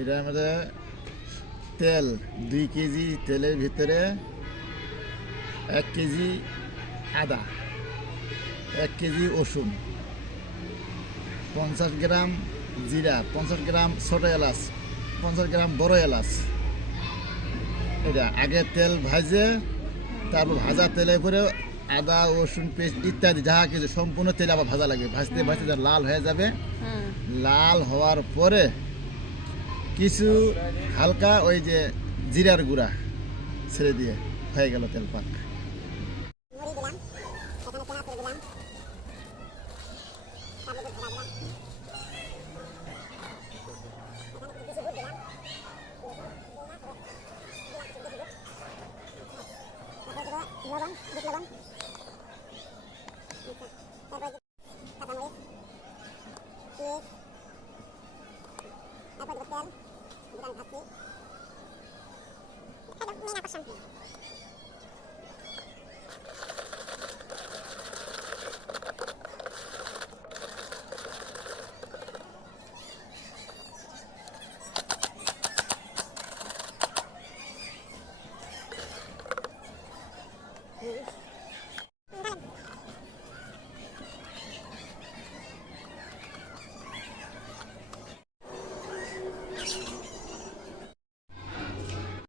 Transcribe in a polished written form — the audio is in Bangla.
এটা আমাদের তেল 2 কেজি, তেলের ভিতরে 1 কেজি আদা, 1 কেজি রসুন, 50 গ্রাম জিরা, 50 গ্রাম ছোটো এলাচ, 50 গ্রাম বড় এলাচ। এটা আগে তেল ভাজে, তারপর ভাজা তেলের পরে আদা রসুন পেস্ট ইত্যাদি যাহা কিছু সম্পূর্ণ তেল আবার ভাজা লাগবে। ভাজতে ভাজতে যা লাল হয়ে যাবে, লাল হওয়ার পরে কিছু হালকা ওই যে জিরার গুঁড়া ছেড়ে দিয়ে হয়ে গেল তেল পাক। তারপর তেল দিলাম ভাজি, এটা মেন আকর্ষণ।